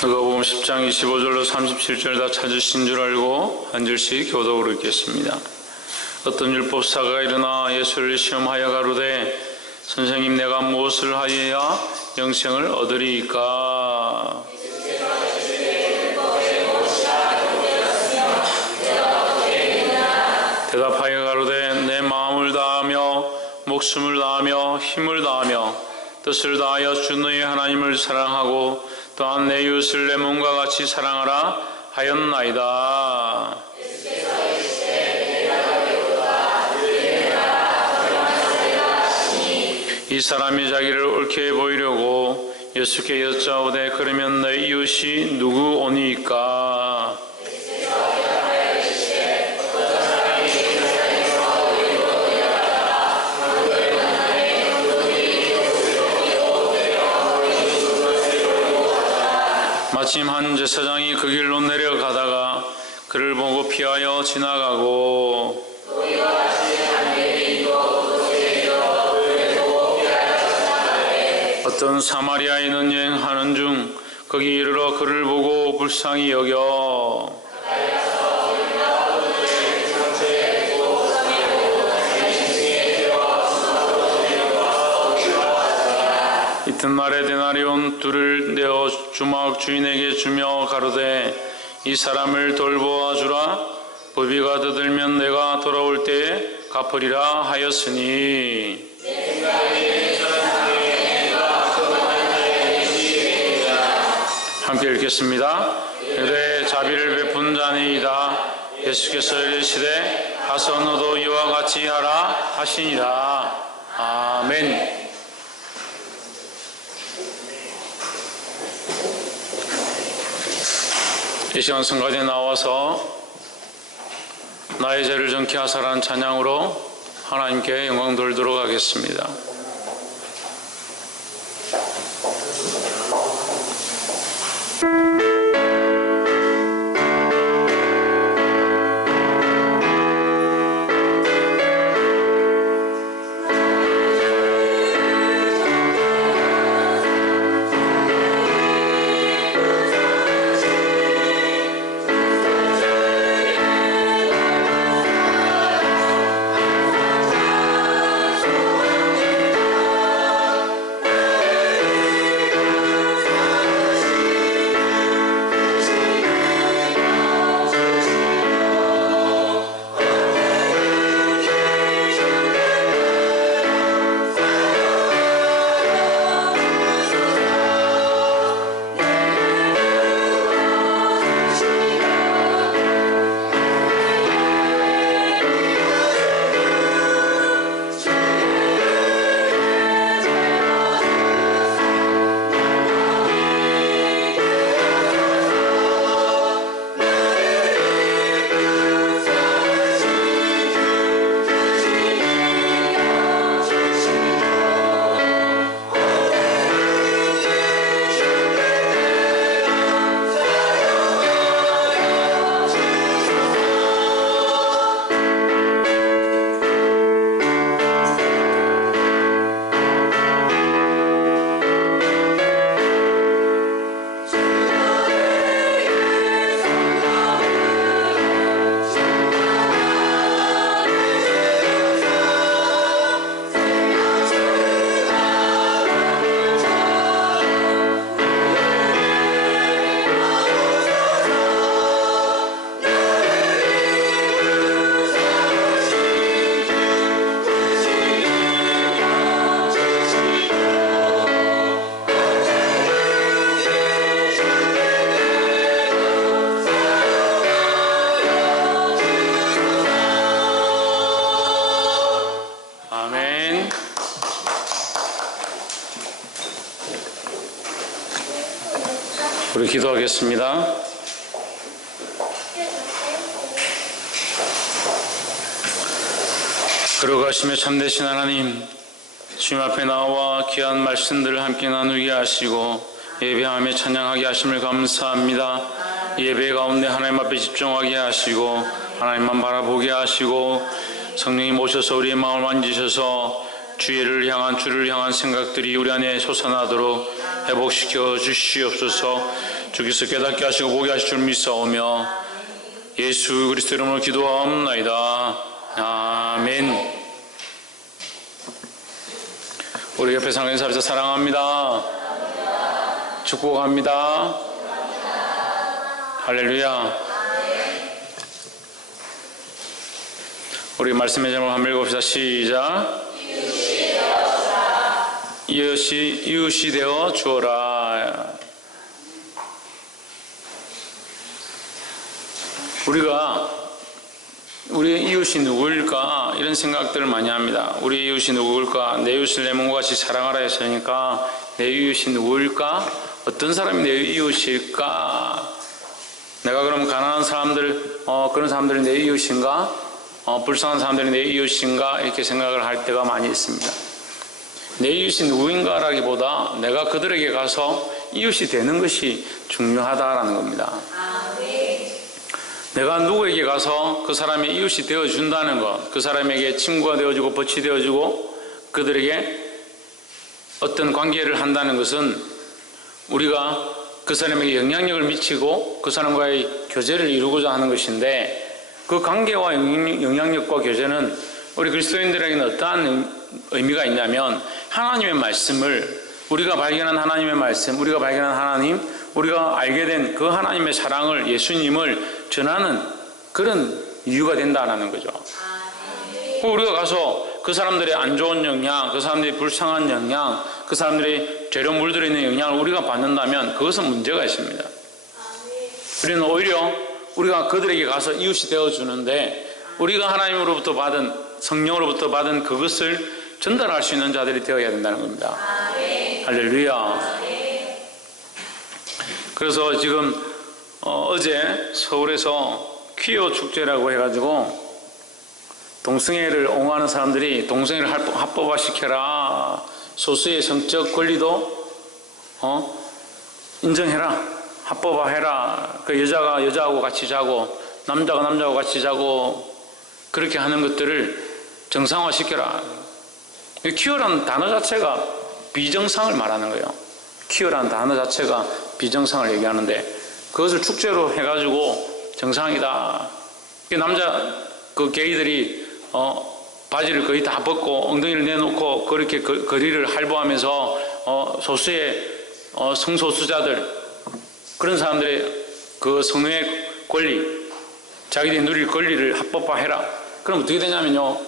누가복음 10장 25절로 37절 다 찾으신 줄 알고 한 절씩 교독으로 읽겠습니다. 어떤 율법사가 일어나 예수를 시험하여 가로되 선생님, 내가 무엇을 하여야 영생을 얻으리이까? 대답하여 가로되 내 마음을 다하며 목숨을 다하며 힘을 다하며 뜻을 다하여 주 너희 하나님을 사랑하고 또한 내 이웃을 내 몸과 같이 사랑하라 하였나이다. 이 사람이 자기를 옳게 보이려고 예수께 여짜오되 그러면 내 이웃이 누구 오니이까? 마침 한 제사장이 그 길로 내려가다가 그를 보고 피하여 지나가고 어떤 사마리아인은 여행하는 중 거기 이르러 그를 보고 불쌍히 여겨 이튿날에 데나리온 둘을 내어 주막 주인에게 주며 가로되 이 사람을 돌보아 주라. 부비가 더들면 내가 돌아올 때에 갚으리라 하였으니. 함께 읽겠습니다. 그대 자비를 베푼 자니이다. 예수께서 이르시되 가서 너도 이와 같이 하라 하시니라. 아멘. 이 시간 성가대에 나와서 나의 죄를 정케 하사라는 찬양으로 하나님께 영광 돌리도록 하겠습니다. 우리 기도하겠습니다. 걸어가시며 참되신 하나님, 주님 앞에 나와 귀한 말씀들을 함께 나누게 하시고 예배하며 찬양하게 하심을 감사합니다. 예배 가운데 하나님 앞에 집중하게 하시고 하나님만 바라보게 하시고 성령님 오셔서 우리의 마음을 만지셔서 주를 향한 생각들이 우리 안에 솟아나도록 회복시켜 주시옵소서. 주께서 깨닫게 하시고 보게 하실 줄 믿사오며 예수 그리스도 이름으로 기도하옵나이다. 아멘. 우리 옆에 상하는 사람들 사랑합니다. 축복합니다. 할렐루야. 우리 말씀의 제목을 한번 읽읍시다. 시작. 이웃이 되어 주어라. 우리의 이웃이 누구일까? 이런 생각들을 많이 합니다. 우리의 이웃이 누구일까? 내 이웃을 내 몸과 같이 사랑하라 했으니까 내 이웃이 누구일까? 어떤 사람이 내 이웃일까? 내가 그럼 가난한 사람들, 그런 사람들이 내 이웃인가? 불쌍한 사람들이 내 이웃인가? 이렇게 생각을 할 때가 많이 있습니다. 내 이웃이 누구인가 라기보다 내가 그들에게 가서 이웃이 되는 것이 중요하다라는 겁니다. 내가 누구에게 가서 그 사람의 이웃이 되어준다는 것, 그 사람에게 친구가 되어주고 벗이 되어주고 그들에게 어떤 관계를 한다는 것은 우리가 그 사람에게 영향력을 미치고 그 사람과의 교제를 이루고자 하는 것인데, 그 관계와 영향력과 교제는 우리 그리스도인들에게는 어떠한 의미가 있냐면, 하나님의 말씀을, 우리가 발견한 하나님의 말씀, 우리가 발견한 하나님, 우리가 알게 된 그 하나님의 사랑을, 예수님을 전하는 그런 이유가 된다는 거죠. 우리가 가서 그 사람들의 안 좋은 영향, 그 사람들의 불쌍한 영향, 그 사람들의 죄로 물들어 있는 영향을 우리가 받는다면 그것은 문제가 있습니다. 우리는 오히려 우리가 그들에게 가서 이웃이 되어주는데, 우리가 하나님으로부터 받은, 성령으로부터 받은 그것을 전달할 수 있는 자들이 되어야 된다는 겁니다. 할렐루야. 그래서 지금 어제 서울에서 퀴어 축제라고 해가지고 동성애를 옹호하는 사람들이 동성애를 합법화시켜라, 소수의 성적 권리도 인정해라, 합법화해라, 그 여자가 여자하고 같이 자고 남자가 남자하고 같이 자고 그렇게 하는 것들을 정상화시켜라. 퀴어라는 단어 자체가 비정상을 말하는 거예요. 퀴어라는 단어 자체가 비정상을 얘기하는데, 그것을 축제로 해가지고 정상이다. 남자 그 게이들이 바지를 거의 다 벗고 엉덩이를 내놓고 그렇게 거리를 할보하면서 소수의 성소수자들, 그런 사람들의 그 성의 권리, 자기들이 누릴 권리를 합법화해라. 그럼 어떻게 되냐면요,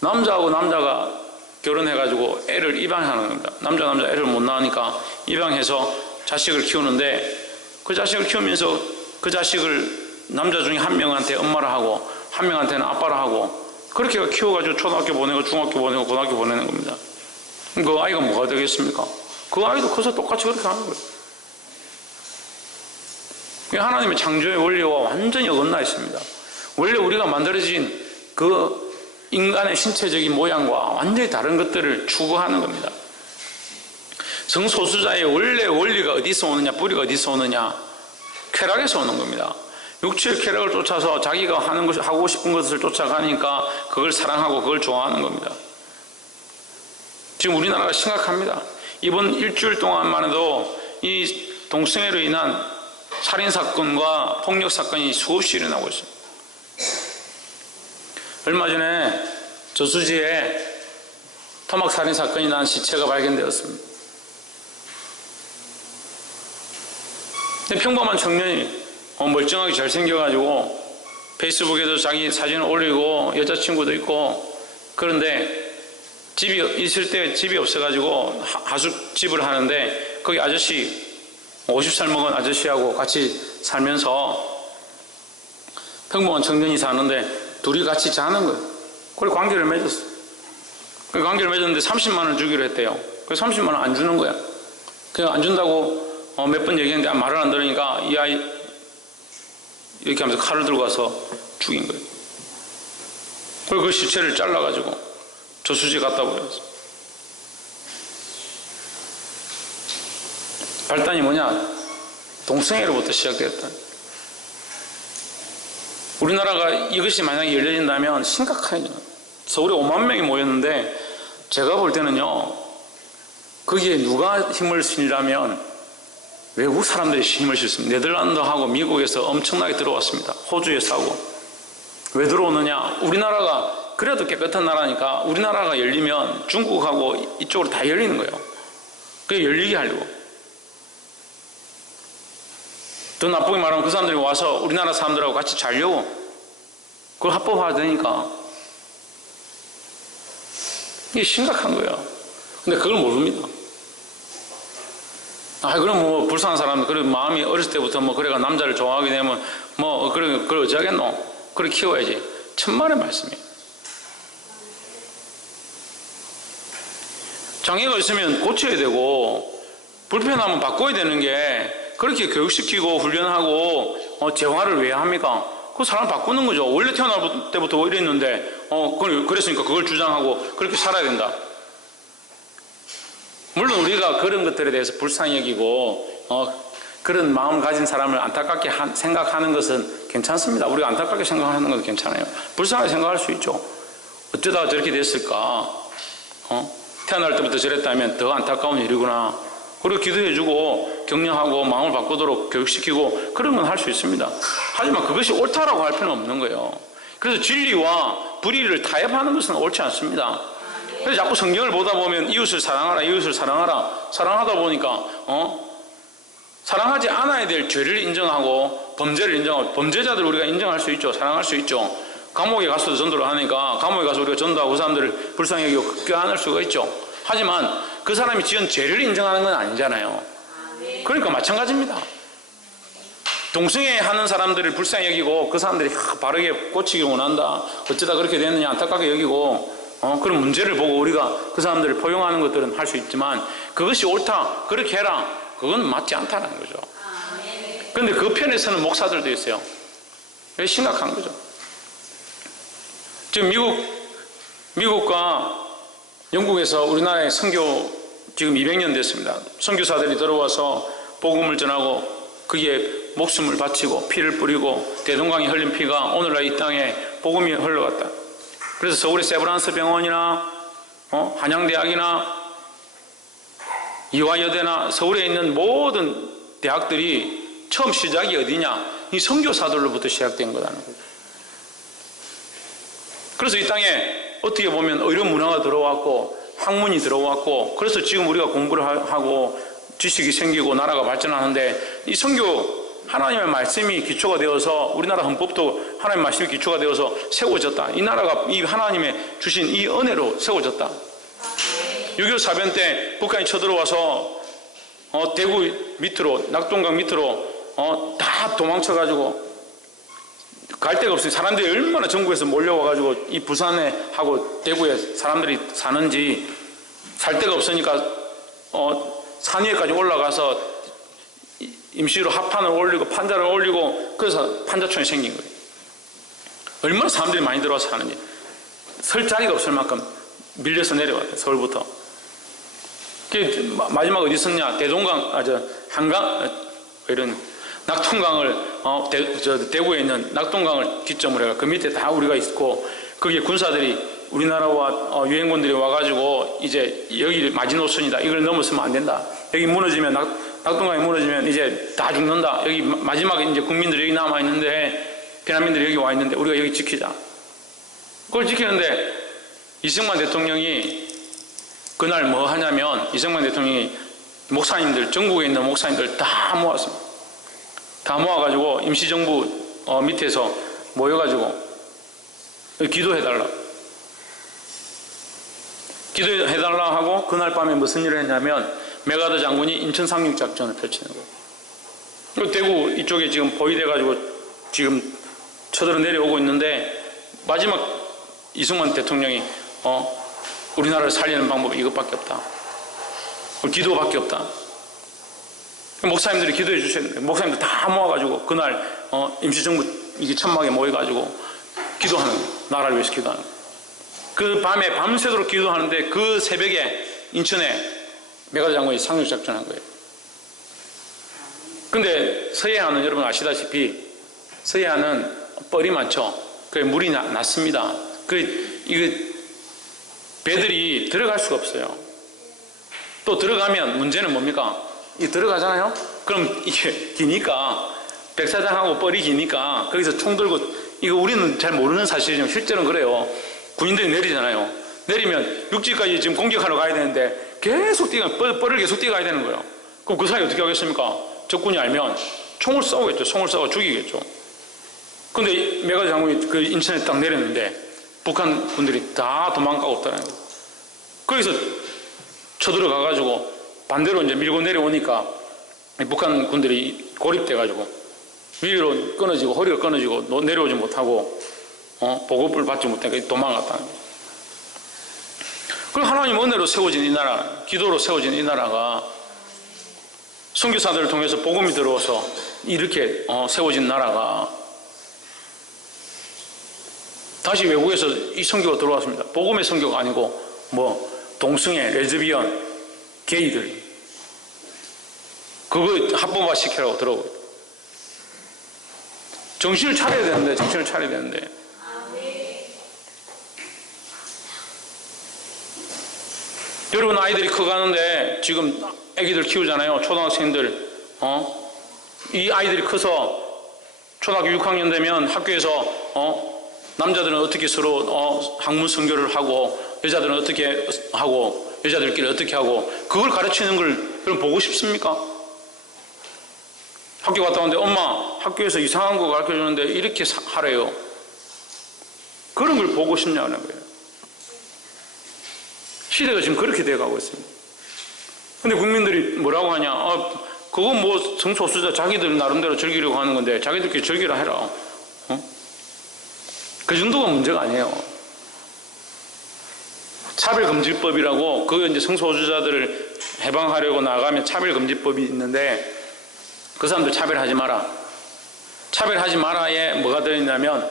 남자하고 남자가 결혼해가지고 애를 입양하는 겁니다. 남자 애를 못 낳으니까 입양해서 자식을 키우는데, 그 자식을 키우면서 그 자식을 남자 중에 한 명한테 엄마라 하고 한 명한테는 아빠라 하고 그렇게 키워가지고 초등학교 보내고 중학교 보내고 고등학교 보내는 겁니다. 그 아이가 뭐가 되겠습니까? 그 아이도 커서 똑같이 그렇게 하는 거예요. 하나님의 창조의 원리와 완전히 어긋나 있습니다. 원래 우리가 만들어진 그 인간의 신체적인 모양과 완전히 다른 것들을 추구하는 겁니다. 성소수자의 원래 원리가 어디서 오느냐, 뿌리가 어디서 오느냐, 쾌락에서 오는 겁니다. 육체의 쾌락을 쫓아서 자기가 하고 싶은 것을 쫓아가니까 그걸 사랑하고 그걸 좋아하는 겁니다. 지금 우리나라가 심각합니다. 이번 일주일 동안만 해도 이 동성애로 인한 살인사건과 폭력사건이 수없이 일어나고 있습니다. 얼마 전에 저수지에 토막살인사건이 난 시체가 발견되었습니다. 근데 평범한 청년이 멀쩡하게 잘생겨가지고 페이스북에도 자기 사진을 올리고 여자친구도 있고, 그런데 집이 있을 때 집이 없어가지고 하숙집을 하는데 거기 아저씨 50살 먹은 아저씨하고 같이 살면서 평범한 청년이 사는데 둘이 같이 자는 거예요. 그래 관계를 맺었어. 그 관계를 맺었는데 30만 원을 주기로 했대요. 그래서 30만 원 안 주는 거야. 그냥 안 준다고 몇 번 얘기했는데 말을 안 들으니까 이 아이 이렇게 하면서 칼을 들고 가서 죽인 거예요. 그리고 그 시체를 잘라가지고 저수지에 갖다 버렸어. 발단이 뭐냐? 동성애로부터 시작되었다. 우리나라가 이것이 만약에 열려진다면 심각해요. 서울에 5만 명이 모였는데 제가 볼 때는요, 거기에 누가 힘을 실려면 외국 사람들이 힘을 실습니다. 네덜란드하고 미국에서 엄청나게 들어왔습니다. 호주에서 하고. 왜 들어오느냐? 우리나라가 그래도 깨끗한 나라니까 우리나라가 열리면 중국하고 이쪽으로 다 열리는 거예요. 그게 열리게 하려고. 더 나쁘게 말하면 그 사람들이 와서 우리나라 사람들하고 같이 자려고. 그걸 합법화되니까. 이게 심각한 거예요. 근데 그걸 모릅니다. 그럼 뭐 불쌍한 사람, 그래 마음이 어렸을 때부터 뭐 그래가 남자를 좋아하게 되면 뭐 그걸 어찌하겠노? 그래 키워야지. 천만의 말씀이에요. 장애가 있으면 고쳐야 되고 불편하면 바꿔야 되는 게 그렇게 교육시키고 훈련하고 재활을 왜 합니까? 그 사람 바꾸는 거죠. 원래 태어날 때부터 이랬는데 그랬으니까 그걸 주장하고 그렇게 살아야 된다. 물론 우리가 그런 것들에 대해서 불쌍히 여기고 그런 마음 가진 사람을 안타깝게 생각하는 것은 괜찮습니다. 우리가 안타깝게 생각하는 것도 괜찮아요. 불쌍하게 생각할 수 있죠. 어쩌다가 저렇게 됐을까? 태어날 때부터 저랬다면 더 안타까운 일이구나. 그리고 기도해주고 격려하고 마음을 바꾸도록 교육시키고 그런 건 할 수 있습니다. 하지만 그것이 옳다라고 할 필요는 없는 거예요. 그래서 진리와 불의를 타협하는 것은 옳지 않습니다. 그래서 자꾸 성경을 보다 보면 이웃을 사랑하라, 이웃을 사랑하라. 사랑하다 보니까 사랑하지 않아야 될 죄를 인정하고 범죄를 인정하고 범죄자들을 우리가 인정할 수 있죠. 사랑할 수 있죠. 감옥에 가서도 전도를 하니까 감옥에 가서 우리가 전도하고 그 사람들을 불쌍히 여기고 껴안을 수가 있죠. 하지만 그 사람이 지은 죄를 인정하는 건 아니잖아요. 그러니까 마찬가지입니다. 동성애 하는 사람들을 불쌍히 여기고 그 사람들이 바르게 고치기를 원한다. 어쩌다 그렇게 됐느냐 안타깝게 여기고 그런 문제를 보고 우리가 그 사람들을 포용하는 것들은 할 수 있지만 그것이 옳다. 그렇게 해라. 그건 맞지 않다는 거죠. 그런데 그 편에 서는 목사들도 있어요. 그게 심각한 거죠. 지금 미국과 영국에서 우리나라의 선교 지금 200년 됐습니다. 선교사들이 들어와서 복음을 전하고 거기에 목숨을 바치고 피를 뿌리고 대동강이 흘린 피가 오늘날 이 땅에 복음이 흘러갔다. 그래서 서울의 세브란스 병원이나 한양대학이나 이화여대나 서울에 있는 모든 대학들이 처음 시작이 어디냐? 이 선교사들로부터 시작된 거라는 거죠. 그래서 이 땅에 어떻게 보면 의료 문화가 들어왔고 학문이 들어왔고 그래서 지금 우리가 공부를 하고 지식이 생기고 나라가 발전하는데 이 선교 하나님의 말씀이 기초가 되어서 우리나라 헌법도 하나님의 말씀이 기초가 되어서 세워졌다. 이 나라가 이 하나님의 주신 이 은혜로 세워졌다. 6.25 사변 때 북한이 쳐들어와서 대구 밑으로 낙동강 밑으로 다 도망쳐가지고 갈 데가 없어요. 사람들이 얼마나 전국에서 몰려와가지고 이 부산에 하고 대구에 사람들이 사는지 살 데가 없으니까 산 위에까지 올라가서 임시로 합판을 올리고 판자를 올리고 그래서 판자촌이 생긴 거예요. 얼마나 사람들이 많이 들어와서 사는지 설 자리가 없을 만큼 밀려서 내려왔어요. 서울부터. 마지막 어디 있었냐? 대동강, 한강 이런 낙동강을 대구에 있는 낙동강을 기점으로 해가 그 밑에 다 우리가 있고 거기에 군사들이 우리나라와 유엔군들이 와가지고 이제 여기 마지노선이다. 이걸 넘어서면 안 된다. 여기 무너지면 낙동강이 무너지면 이제 다 죽는다. 여기 마지막에 이제 국민들이 여기 남아 있는데 피난민들이 여기 와 있는데 우리가 여기 지키자. 그걸 지키는데 이승만 대통령이 그날 뭐 하냐면 이승만 대통령이 목사님들 전국에 있는 목사님들 다 모았습니다. 다 모아가지고 임시정부 밑에서 모여가지고 기도해달라. 기도해달라 하고 그날 밤에 무슨 일을 했냐면 메가더 장군이 인천 상륙작전을 펼치는 거예요. 그리고 대구 이쪽에 지금 보위돼가지고 지금 쳐들어 내려오고 있는데 마지막 이승만 대통령이 우리나라를 살리는 방법이 이것밖에 없다. 기도밖에 없다. 목사님들이 기도해 주셔야 됩니다. 목사님들 다 모아가지고 그날 임시정부 이게 천막에 모여가지고 기도하는 거예요. 나라를 위해서 기도하는 거예요. 그 밤에 밤새도록 기도하는데 그 새벽에 인천에 메가더 장군이 상륙작전한 거예요. 근데 서해안은 여러분 아시다시피 서해안은 뻘이 많죠. 그 물이 낮습니다. 이거 배들이 들어갈 수가 없어요. 또 들어가면 문제는 뭡니까? 이 들어가잖아요. 그럼 이게 기니까, 백사장하고 뻘이 기니까 거기서 총 들고, 이거 우리는 잘 모르는 사실이지만 실제로는 그래요. 군인들이 내리잖아요. 내리면 육지까지 지금 공격하러 가야 되는데 계속 뻘을 계속 뛰어가야 되는 거예요. 그럼 그 사이 어떻게 하겠습니까? 적군이 알면 총을 쏘겠죠. 총을 쏘고 죽이겠죠. 근데 메가지 장군이 그 인천에 딱 내렸는데 북한 군들이 다 도망가고 없다는 거예요. 거기서 쳐들어가가지고 반대로 이제 밀고 내려오니까 북한 군들이 고립돼가지고 위로 끊어지고 허리가 끊어지고 내려오지 못하고 보급을 받지 못하니까 도망갔다는 거예요. 그리고 하나님 은혜로 세워진 이 나라, 기도로 세워진 이 나라가 선교사들을 통해서 복음이 들어와서 이렇게 세워진 나라가 다시 외국에서 이 선교가 들어왔습니다. 복음의 선교가 아니고 동성애, 레즈비언, 게이들 그거 합법화 시키라고 들어오고 정신을 차려야 되는데 여러분 아이들이 커가는데 지금 애기들 키우잖아요. 초등학생들 이 아이들이 커서 초등학교 6학년 되면 학교에서 남자들은 어떻게 서로 학문 선교를 하고 여자들은 어떻게 하고 여자들끼리 어떻게 하고 그걸 가르치는 걸 여러분 보고 싶습니까? 학교 갔다 오는데 엄마 학교에서 이상한 거 가르쳐주는데 이렇게 하래요. 그런 걸 보고 싶냐는 거예요. 시대가 지금 그렇게 돼가고 있습니다. 근데 국민들이 뭐라고 하냐? 그건 성소수자 자기들 나름대로 즐기려고 하는 건데 자기들끼리 즐기라 해라. 그 정도가 문제가 아니에요. 차별금지법이라고 그 이제 성소수자들을 해방하려고 나가면 차별금지법이 있는데 그 사람들 차별하지 마라. 차별하지 마라에 뭐가 들어있냐면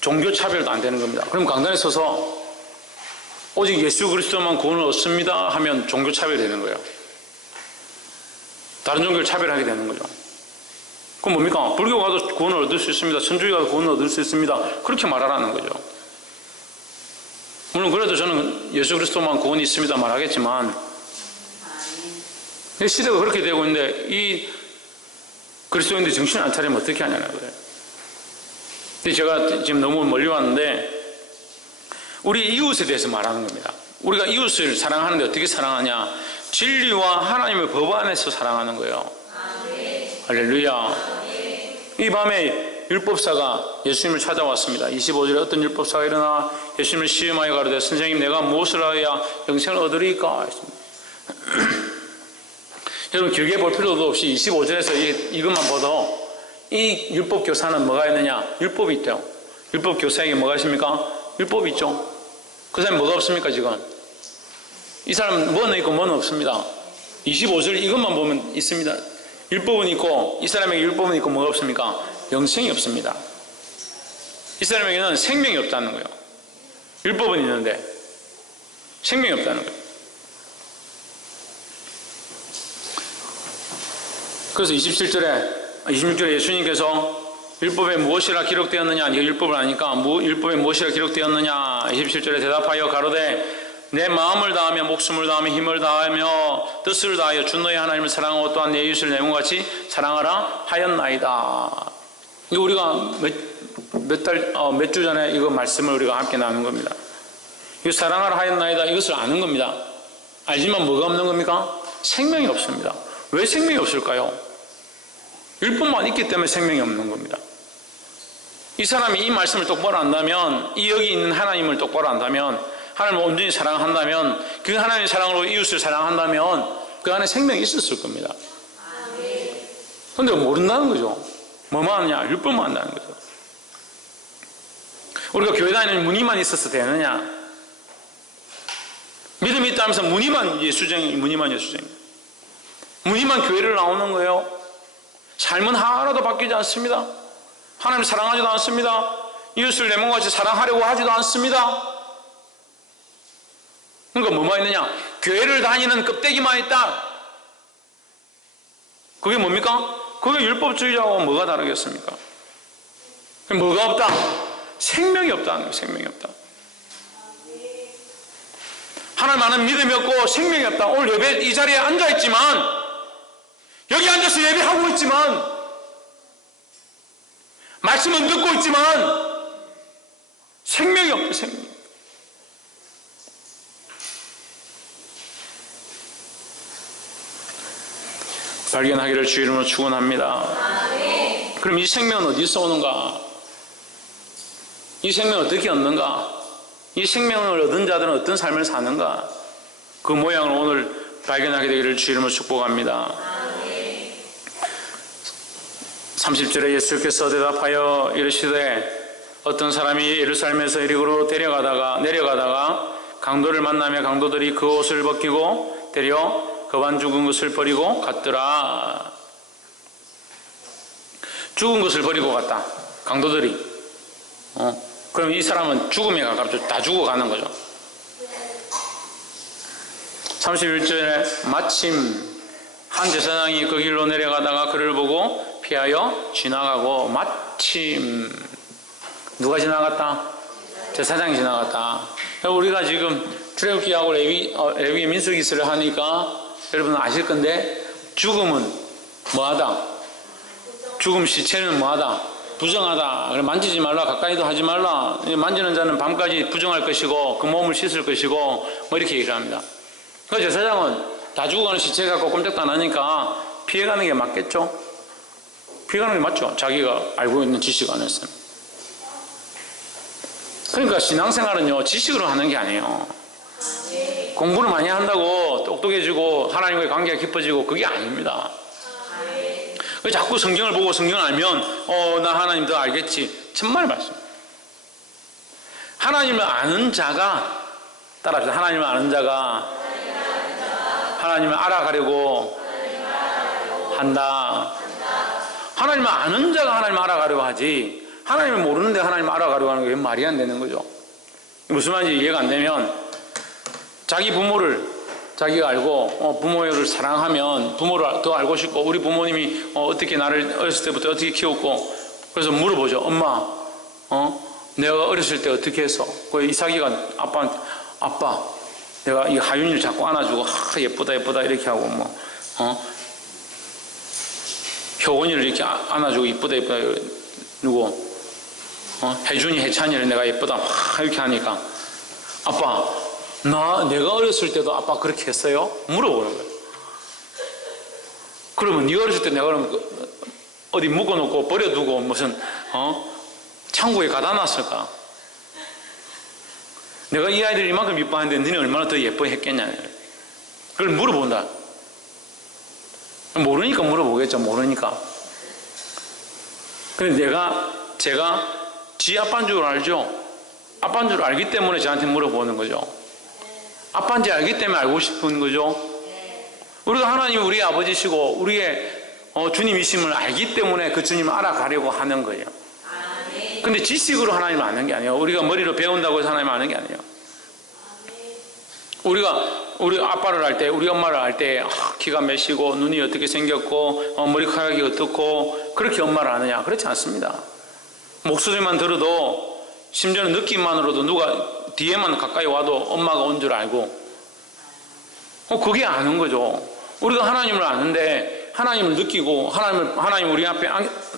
종교 차별도 안 되는 겁니다. 그럼 강단에 서서 오직 예수 그리스도만 구원을 얻습니다 하면 종교 차별이 되는 거예요. 다른 종교를 차별하게 되는 거죠. 그럼 뭡니까? 불교 가도 구원을 얻을 수 있습니다. 천주교 가도 구원을 얻을 수 있습니다. 그렇게 말하라는 거죠. 물론 그래도 저는 예수 그리스도만 구원이 있습니다 말하겠지만 시대가 그렇게 되고 있는데 이 그리스도인들이 정신을 안 차리면 어떻게 하냐는 거예요. 근데 제가 지금 너무 멀리 왔는데 우리 이웃에 대해서 말하는 겁니다. 우리가 이웃을 사랑하는데 어떻게 사랑하냐? 진리와 하나님의 법 안에서 사랑하는 거예요. 할렐루야. 이 밤에 율법사가 예수님을 찾아왔습니다. 25절에 어떤 율법사가 일어나 예수님을 시험하여 가로되 선생님 내가 무엇을 하여야 영생을 얻으리까 했습니다. 여러분 길게 볼 필요도 없이 25절에서 이것만 봐도 이 율법교사는 뭐가 있느냐? 율법이 있죠. 율법교사에게 뭐가 있습니까? 율법이 있죠. 그 사람이 뭐가 없습니까 지금? 이 사람은 뭐는 있고 뭐는 없습니다. 25절 이것만 보면 있습니다. 율법은 있고 이 사람에게 율법은 있고 뭐가 없습니까? 영생이 없습니다. 이 사람에게는 생명이 없다는 거예요. 율법은 있는데 생명이 없다는 거예요. 그래서 26절에 예수님께서 율법에 무엇이라 기록되었느냐? 네가 율법을 아니까 율법에 무엇이라 기록되었느냐? 27절에 대답하여 가로되 내 마음을 다하며 목숨을 다하며 힘을 다하며 뜻을 다하여 주 너의 하나님을 사랑하고 또한 내 이웃을 내 몸같이 사랑하라 하였나이다. 이거 우리가 몇 주 전에 이거 말씀을 우리가 함께 나눈 겁니다. 이거 사랑하라 하였나이다. 이것을 아는 겁니다. 알지만 뭐가 없는 겁니까? 생명이 없습니다. 왜 생명이 없을까요? 율법만 있기 때문에 생명이 없는 겁니다. 이 사람이 이 말씀을 똑바로 안다면, 이 여기 있는 하나님을 똑바로 안다면, 하나님을 온전히 사랑한다면, 그 하나님의 사랑으로 이웃을 사랑한다면 그 안에 생명이 있었을 겁니다. 그런데 모른다는 거죠. 뭐만 하느냐? 율법만 한다는 거죠. 우리가 교회 다니는 무늬만 있어서 되느냐? 믿음이 있다면서 무늬만 예수쟁이. 무늬만 교회를 나오는 거예요. 삶은 하나도 바뀌지 않습니다. 하나님 사랑하지도 않습니다. 이웃을 내 몸같이 사랑하려고 하지도 않습니다. 그러니까 뭐만 있느냐? 교회를 다니는 껍데기만 있다. 그게 뭡니까? 그게 율법주의자하고 뭐가 다르겠습니까? 뭐가 없다? 생명이 없다는 거예요. 생명이 없다. 하나님 안에 믿음이 없고 생명이 없다. 오늘 예배 이 자리에 앉아있지만 여기 앉아서 예배하고 있지만, 말씀은 듣고 있지만 생명이 없다. 생명. 발견하기를 주 이름으로 축원합니다. 그럼 이 생명은 어디서 오는가? 이 생명을 어떻게 얻는가? 이 생명을 얻은 자들은 어떤 삶을 사는가? 그 모양을 오늘 발견하게 되기를 주 이름으로 축복합니다. 30절에 예수께서 대답하여 이르시되 어떤 사람이 예루살렘에서 여리고로 내려가다가 강도를 만나며 강도들이 그 옷을 벗기고 데려 거반 죽은 것을 버리고 갔더라. 죽은 것을 버리고 갔다. 강도들이. 그럼 이 사람은 죽음에 가깝죠. 다 죽어가는 거죠. 31절에 마침 한 제사장이 그 길로 내려가다가 그를 보고 피하여 지나가고, 마침 누가 지나갔다? 제사장이 지나갔다. 우리가 지금 출애굽기하고 레위기 민수기서를 하니까 여러분 아실 건데, 죽음은 뭐하다? 죽음 시체는 뭐하다? 부정하다. 만지지 말라, 가까이도 하지 말라. 만지는 자는 밤까지 부정할 것이고 그 몸을 씻을 것이고 뭐 이렇게 얘기를 합니다. 그 제사장은 다 죽어가는 시체 갖고 꼼짝도 안 하니까 피해가는 게 맞겠죠? 피해가는 게 맞죠? 자기가 알고 있는 지식 안에서. 그러니까 신앙생활은요, 지식으로 하는 게 아니에요. 공부를 많이 한다고 똑똑해지고 하나님과의 관계가 깊어지고 그게 아닙니다. 자꾸 성경을 보고 성경을 알면 나 하나님 더 알겠지. 정말 말씀. 하나님을 아는 자가, 따라합시다. 하나님을 아는 자가 하나님을 알아가려고 한다. 하나님을 아는 자가 하나님을 알아가려고 하지, 하나님을 모르는데 하나님을 알아가려고 하는 게 말이 안 되는 거죠. 무슨 말인지 이해가 안 되면, 자기 부모를 자기가 알고 부모를 사랑하면 부모를 더 알고 싶고, 우리 부모님이 어떻게 나를 어렸을 때부터 어떻게 키웠고, 그래서 물어보죠. 엄마, 내가 어렸을 때 어떻게 했어? 그 이삭이가 아빠한테, 아빠, 내가 이 하윤이를 자꾸 안아주고 예쁘다 이렇게 하고, 효원이를 이렇게 안아주고 이쁘다 이러고, 혜준이 혜찬이를 내가 예쁘다 이렇게 하니까, 아빠, 내가 어렸을 때도 아빠 그렇게 했어요? 물어보는 거예요. 그러면 네가 어렸을 때 내가 그러면 어디 묶어놓고 버려두고 무슨 창고에 가다 놨을까? 내가 이 아이들 이만큼 이뻐하는데 너네 얼마나 더 예뻐했겠냐. 그걸 물어본다. 모르니까 물어보겠죠. 모르니까. 근데 제가 지 아빠인 줄 알죠? 아빠인 줄 알기 때문에 저한테 물어보는 거죠. 아빠인지 알기 때문에 알고 싶은 거죠. 우리가 하나님이 우리의 아버지시고 우리의 주님이심을 알기 때문에 그 주님을 알아가려고 하는 거예요. 근데 지식으로 하나님을 아는 게 아니에요. 우리가 머리로 배운다고 해서 하나님을 아는 게 아니에요. 우리 아빠를 알 때, 우리 엄마를 알 때 키가 몇이고 눈이 어떻게 생겼고 머리카락이 어떻고 그렇게 엄마를 아느냐? 그렇지 않습니다. 목소리만 들어도, 심지어는 느낌만으로도 누가 뒤에만 가까이 와도 엄마가 온 줄 알고, 그게 아는 거죠. 우리가 하나님을 아는데 하나님을 느끼고 하나님 우리 앞에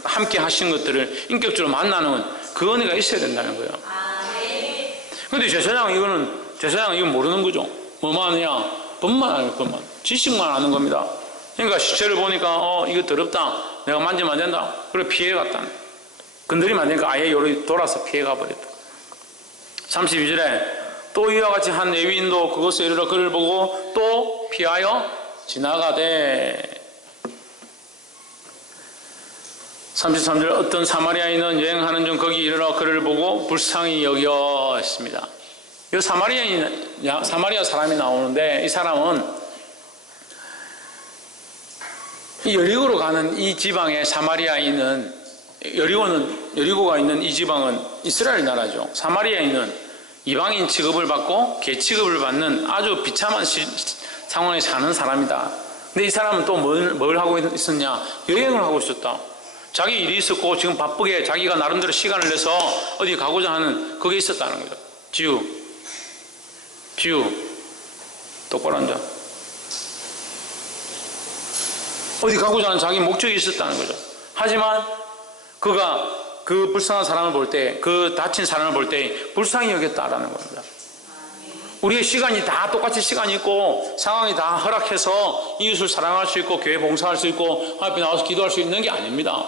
함께 하신 것들을 인격적으로 만나는 그 은혜가 있어야 된다는 거예요. 근데 제사장은 이건 모르는 거죠. 뭐만 아느냐? 법만 아는 것만, 지식만 아는 겁니다. 그러니까 시체를 보니까 이거 더럽다, 내가 만지면 안 된다, 그래 피해갔다. 건드리면 안 되니까 아예 요리 돌아서 피해가 버렸다. 32절에 또 이와 같이 한 레위인도 그것에 이르러 그를 보고 또 피하여 지나가되. 33절 어떤 사마리아인은 여행하는 중 거기 이르러 그를 보고 불쌍히 여겨 했습니다. 이 사마리아 사람이 나오는데, 이 사람은 이 여리고로 가는 이 지방의 사마리아인은, 여리고가 있는 이 지방은 이스라엘 나라죠. 사마리아인은 이방인 취급을 받고 개 취급을 받는 아주 비참한 상황에 사는 사람이다. 근데 이 사람은 또 뭘 하고 있었냐? 여행을 하고 있었다. 자기 일이 있었고 지금 바쁘게 자기가 나름대로 시간을 내서 어디 가고자 하는 그게 있었다는 거죠. 지우 똑바로 앉아. 어디 가고자 하는 자기 목적이 있었다는 거죠. 하지만 그가 그 불쌍한 사람을 볼 때, 그 다친 사람을 볼 때 불쌍히 여겼다라는 겁니다. 우리의 시간이 다 똑같이 시간이 있고 상황이 다 허락해서 이웃을 사랑할 수 있고 교회 봉사할 수 있고 하나님 앞에 나와서 기도할 수 있는 게 아닙니다.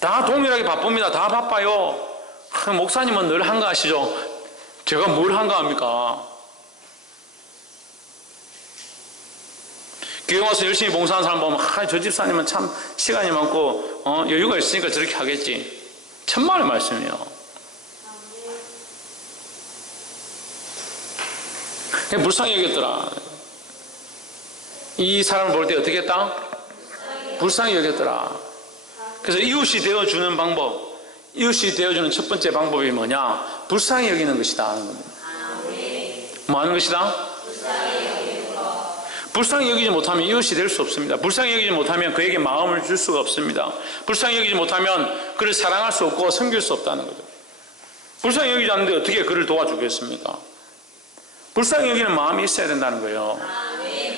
다 동일하게 바쁩니다. 다 바빠요. 목사님은 늘 한가하시죠. 제가 뭘 한가합니까? 교회 와서 열심히 봉사하는 사람 보면 저 집사님은 참 시간이 많고 여유가 있으니까 저렇게 하겠지. 천만의 말씀이에요. 불쌍히 여겼더라. 이 사람을 볼 때 어떻게 했다? 불쌍히 여겼더라. 그래서 이웃이 되어주는 방법, 이웃이 되어주는 첫 번째 방법이 뭐냐? 불쌍히 여기는 것이다 하는 겁니다. 뭐 하는 것이다? 불쌍히 여기지 못하면 이웃이 될 수 없습니다. 불쌍히 여기지 못하면 그에게 마음을 줄 수가 없습니다. 불쌍히 여기지 못하면 그를 사랑할 수 없고 섬길 수 없다는 거죠. 불쌍히 여기지 않는데 어떻게 그를 도와주겠습니까? 불쌍히 여기는 마음이 있어야 된다는 거예요.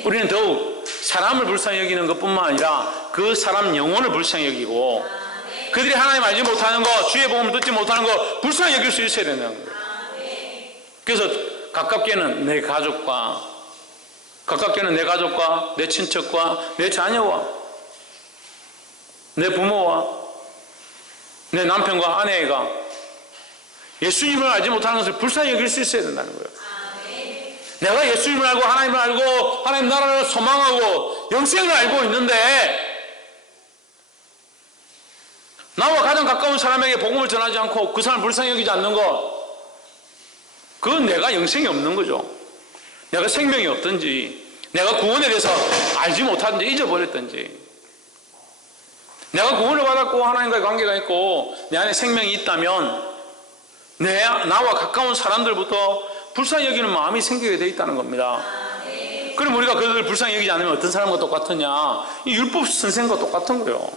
우리는 더욱 사람을 불쌍히 여기는 것뿐만 아니라 그 사람 영혼을 불쌍히 여기고 그들이 하나님 알지 못하는 것, 주의 복음을 듣지 못하는 것 불쌍히 여길 수 있어야 된다는 거예요. 그래서 가깝게는 내 가족과 내 친척과 내 자녀와 내 부모와 내 남편과 아내가 예수님을 알지 못하는 것을 불쌍히 여길 수 있어야 된다는 거예요. 내가 예수님을 알고 하나님을 알고 하나님 나라를 소망하고 영생을 알고 있는데 나와 가장 가까운 사람에게 복음을 전하지 않고 그 사람을 불쌍히 여기지 않는 것, 그건 내가 영생이 없는 거죠. 내가 생명이 없든지 내가 구원에 대해서 알지 못하든지 잊어버렸든지, 내가 구원을 받았고 하나님과의 관계가 있고 내 안에 생명이 있다면 나와 가까운 사람들부터 불쌍히 여기는 마음이 생기게 되어 있다는 겁니다. 그럼 우리가 그들을 불쌍히 여기지 않으면 어떤 사람과 똑같으냐? 이 율법 선생과 똑같은 거예요.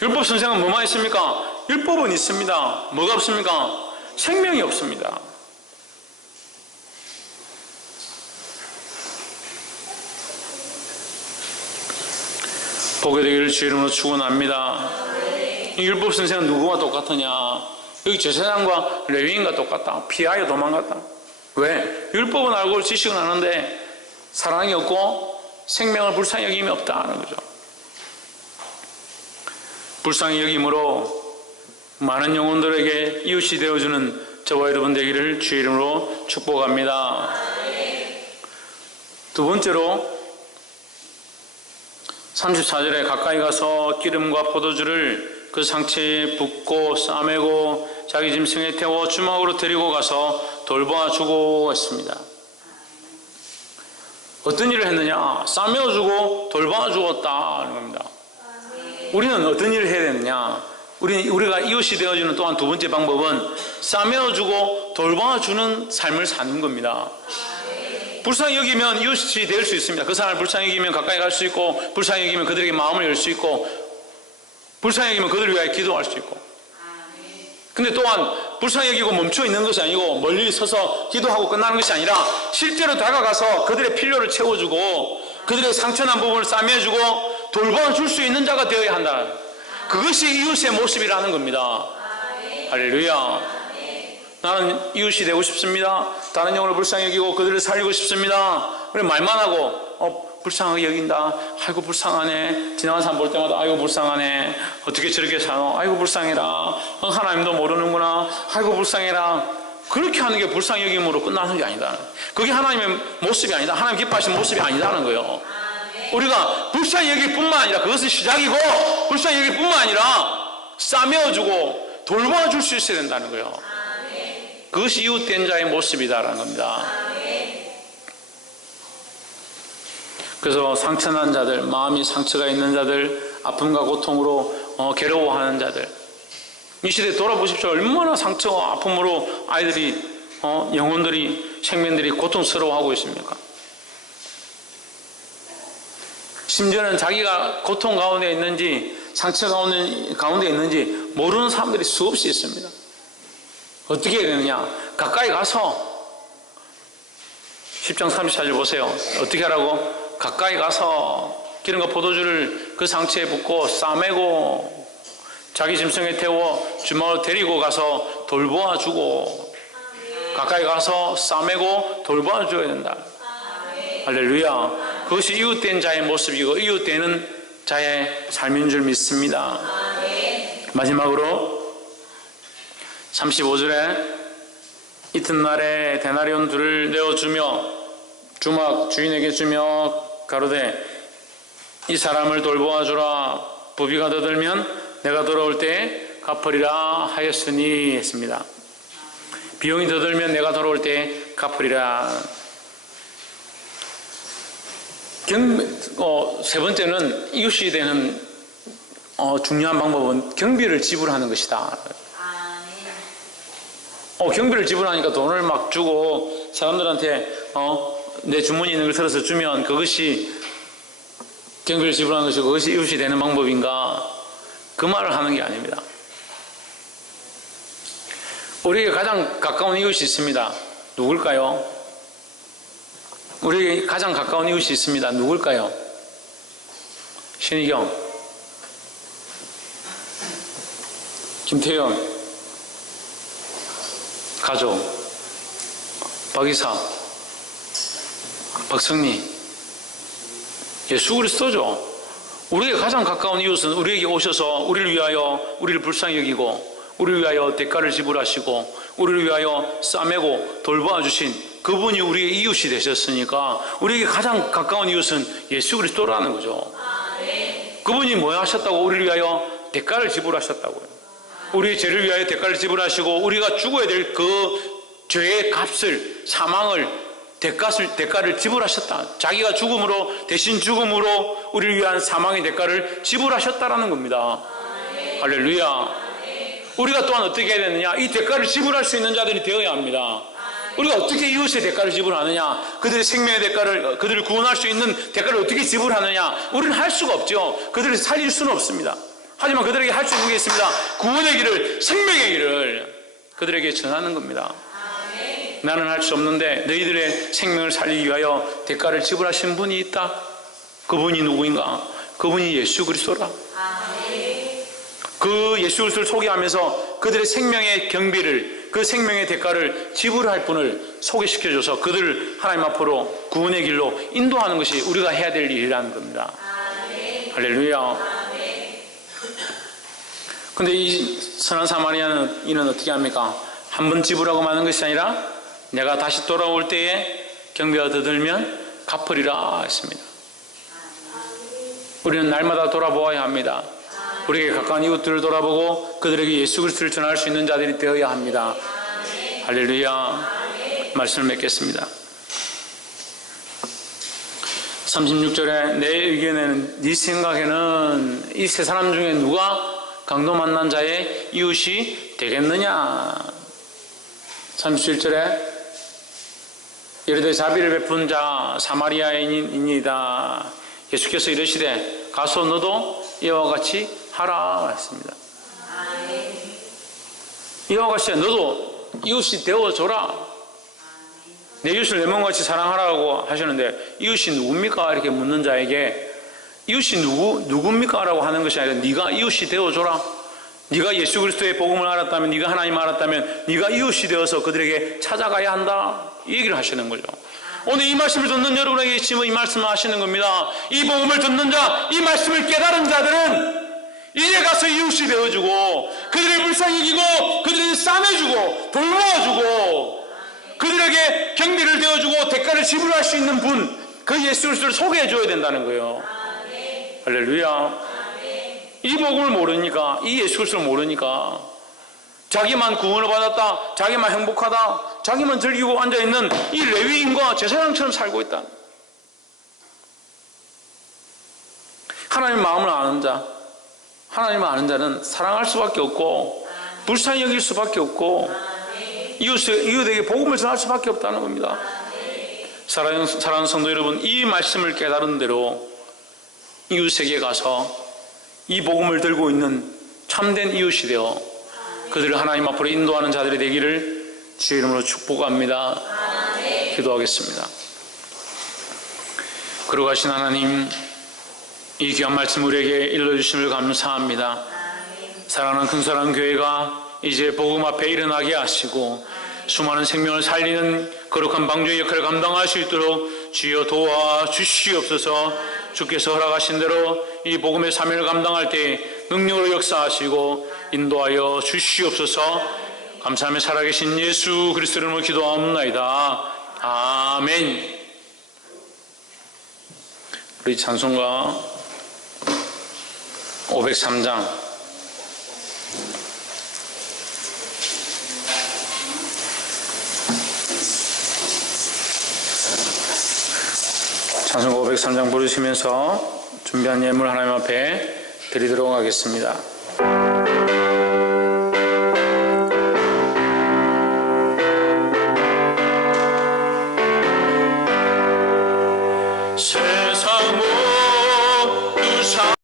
율법 선생은 뭐만 있습니까? 율법은 있습니다. 뭐가 없습니까? 생명이 없습니다. 보게 되기를 주 이름으로 축원합니다. 이 율법 선생은 누구와 똑같으냐? 여기 제사장과 레위인과 똑같다. 피하여 도망갔다. 왜? 율법은 알고 지식은 아는데 사랑이 없고 생명을 불쌍히 여김이 없다는 거죠. 불쌍히 여김으로 많은 영혼들에게 이웃이 되어주는 저와 여러분 되기를 주의 이름으로 축복합니다. 두 번째로 34절에 가까이 가서 기름과 포도주를 그 상체에 붓고 싸매고 자기 짐승에 태워 주막으로 데리고 가서 돌봐주고 했습니다. 어떤 일을 했느냐? 싸매어주고 돌봐주었다는 겁니다. 우리는 어떤 일을 해야 되느냐? 우리가 이웃이 되어주는 또한 두 번째 방법은 싸매어주고 돌봐주는 삶을 사는 겁니다. 불쌍히 여기면 이웃이 될 수 있습니다. 그 사람을 불쌍히 여기면 가까이 갈 수 있고, 불쌍히 여기면 그들에게 마음을 열 수 있고, 불쌍히 여기면 그들을 위하여 기도할 수 있고. 근데 또한 불쌍히 여기고 멈춰 있는 것이 아니고 멀리 서서 기도하고 끝나는 것이 아니라 실제로 다가가서 그들의 필요를 채워주고 그들의 상처난 부분을 싸매주고 돌봐줄 수 있는 자가 되어야 한다. 그것이 이웃의 모습이라는 겁니다. 할렐루야. 나는 이웃이 되고 싶습니다. 다른 영혼을 불쌍히 여기고 그들을 살리고 싶습니다. 그래 말만 하고 불쌍하게 여긴다. 아이고 불쌍하네. 지나가는 사람 볼 때마다 아이고 불쌍하네. 어떻게 저렇게 사노? 아이고 불쌍해라. 하나님도 모르는구나. 아이고 불쌍해라. 그렇게 하는 게 불쌍히 여김으로 끝나는 게 아니다. 그게 하나님의 모습이 아니다. 하나님 기뻐하시는 모습이 아니다는 거예요. 우리가 불쌍히 여길 뿐만 아니라 그것은 시작이고 불쌍히 여길 뿐만 아니라 싸매어주고 돌봐줄 수 있어야 된다는 거예요. 그것이 이웃된 자의 모습이다라는 겁니다. 그래서 상처난 자들, 마음이 상처가 있는 자들, 아픔과 고통으로 괴로워하는 자들, 이 시대에 돌아보십시오. 얼마나 상처와 아픔으로 아이들이 영혼들이, 생명들이 고통스러워하고 있습니까? 심지어는 자기가 고통 가운데 있는지 상처 가운데 있는지 모르는 사람들이 수없이 있습니다. 어떻게 해야 되느냐? 가까이 가서 10장 34절 보세요. 어떻게 하라고? 가까이 가서 기름과 포도주를 그 상처에 붓고 싸매고 자기 짐승에 태워 주먹으로 데리고 가서 돌보아주고 가까이 가서 싸매고 돌보아줘야 된다. 할렐루야. 그것이 이웃된 자의 모습이고 이웃되는 자의 삶인 줄 믿습니다. 마지막으로 35절에 이튿날에 데나리온 둘을 내어주며 주막 주인에게 주며 가로되 이 사람을 돌보아주라. 부비가 더 들면 내가 돌아올 때에 갚으리라 하였으니 했습니다. 비용이 더 들면 내가 돌아올 때에 갚으리라. 세 번째는 이웃이 되는 중요한 방법은 경비를 지불하는 것이다. 경비를 지불하니까 돈을 막 주고 사람들한테 내 주머니 있는 걸 들어서 주면 그것이 경비를 지불하는 것이고 그것이 이웃이 되는 방법인가? 그 말을 하는 게 아닙니다. 우리에게 가장 가까운 이웃이 있습니다. 누굴까요? 우리에게 가장 가까운 이웃이 있습니다. 누굴까요? 신희경, 김태현, 가족, 박이사, 박성리, 예수 그리스도죠. 우리에게 가장 가까운 이웃은 우리에게 오셔서 우리를 위하여 우리를 불쌍히 여기고 우리를 위하여 대가를 지불하시고 우리를 위하여 싸매고 돌보아 주신 그분이 우리의 이웃이 되셨으니까 우리에게 가장 가까운 이웃은 예수 그리스도라는 거죠. 그분이 뭐 하셨다고? 우리를 위하여 대가를 지불하셨다고요. 우리의 죄를 위하여 대가를 지불하시고 우리가 죽어야 될 그 죄의 값을, 사망을, 대가를 지불하셨다. 자기가 죽음으로, 대신 죽음으로 우리를 위한 사망의 대가를 지불하셨다라는 겁니다. 할렐루야. 우리가 또한 어떻게 해야 되느냐? 이 대가를 지불할 수 있는 자들이 되어야 합니다. 우리가 어떻게 이웃의 대가를 지불하느냐? 그들의 생명의 대가를, 그들을 구원할 수 있는 대가를 어떻게 지불하느냐? 우리는 할 수가 없죠. 그들을 살릴 수는 없습니다. 하지만 그들에게 할 수 있는 게 있습니다. 구원의 길을, 생명의 길을 그들에게 전하는 겁니다. 나는 할 수 없는데 너희들의 생명을 살리기 위하여 대가를 지불하신 분이 있다. 그분이 누구인가? 그분이 예수 그리스도라. 그 예수 그리스도를 소개하면서 그들의 생명의 경비를, 그 생명의 대가를 지불할 분을 소개시켜줘서 그들을 하나님 앞으로 구원의 길로 인도하는 것이 우리가 해야 될 일이라는 겁니다. 할렐루야. 근데 이 선한 사마리아인은 어떻게 합니까? 한 번 지불하고 마는 것이 아니라 내가 다시 돌아올 때에 경비가 더 들면 갚으리라 했습니다. 우리는 날마다 돌아보아야 합니다. 우리에게 가까운 이웃들을 돌아보고 그들에게 예수 그리스도를 전할 수 있는 자들이 되어야 합니다. 할렐루야. 말씀을 맺겠습니다. 36절에 내 의견에는, 네 생각에는 이 세 사람 중에 누가 강도 만난 자의 이웃이 되겠느냐? 37절에 예루데 자비를 베푼 자 사마리아인이다. 예수께서 이르시되 가서 너도 이와 같이 하라 했습니다. 이와 같이 너도 이웃이 되어줘라. 내 이웃을 내 몸같이 사랑하라고 하시는데 이웃이 누굽니까? 이렇게 묻는 자에게 이웃이 누굽니까? 라고 하는 것이 아니라 네가 이웃이 되어줘라. 네가 예수 그리스도의 복음을 알았다면, 네가 하나님을 알았다면 네가 이웃이 되어서 그들에게 찾아가야 한다. 이 얘기를 하시는 거죠. 오늘 이 말씀을 듣는 여러분에게 지금 이 말씀을 하시는 겁니다. 이 복음을 듣는 자, 이 말씀을 깨달은 자들은 이제 가서 이웃이 되어주고 그들의 불쌍히 여기고 그들을 싸매주고 돌보아주고 그들에게 경비를 되어주고 대가를 지불할 수 있는 분, 그 예수 그리스도를 소개해줘야 된다는 거예요. 할렐루야. 이 복음을 모르니까, 이 예수 그리스도를 모르니까 자기만 구원을 받았다, 자기만 행복하다, 자기만 즐기고 앉아있는 이 레위인과 제사장처럼 살고 있다. 하나님 마음을 아는 자, 하나님을 아는 자는 사랑할 수밖에 없고 불쌍히 여길 수밖에 없고 이웃에게 복음을 전할 수밖에 없다는 겁니다. 사랑하는 성도 여러분, 이 말씀을 깨달은 대로 이웃에게 가서 이 복음을 들고 있는 참된 이웃이 되어 그들을 하나님 앞으로 인도하는 자들이 되기를 주의 이름으로 축복합니다. 기도하겠습니다. 거룩하신 하나님, 이 귀한 말씀 우리에게 일러주심을 감사합니다. 사랑하는 큰사랑 교회가 이제 복음 앞에 일어나게 하시고 수많은 생명을 살리는 거룩한 방주의 역할을 감당할 수 있도록 주여 도와주시옵소서. 주께서 허락하신 대로 이 복음의 사명을 감당할 때 능력으로 역사하시고 인도하여 주시옵소서. 감사하며 살아계신 예수 그리스도 이름으로 기도하옵나이다. 아멘. 우리 찬송가 503장 찬송가 503장 부르시면서 준비한 예물 하나님 앞에 드리도록 하겠습니다.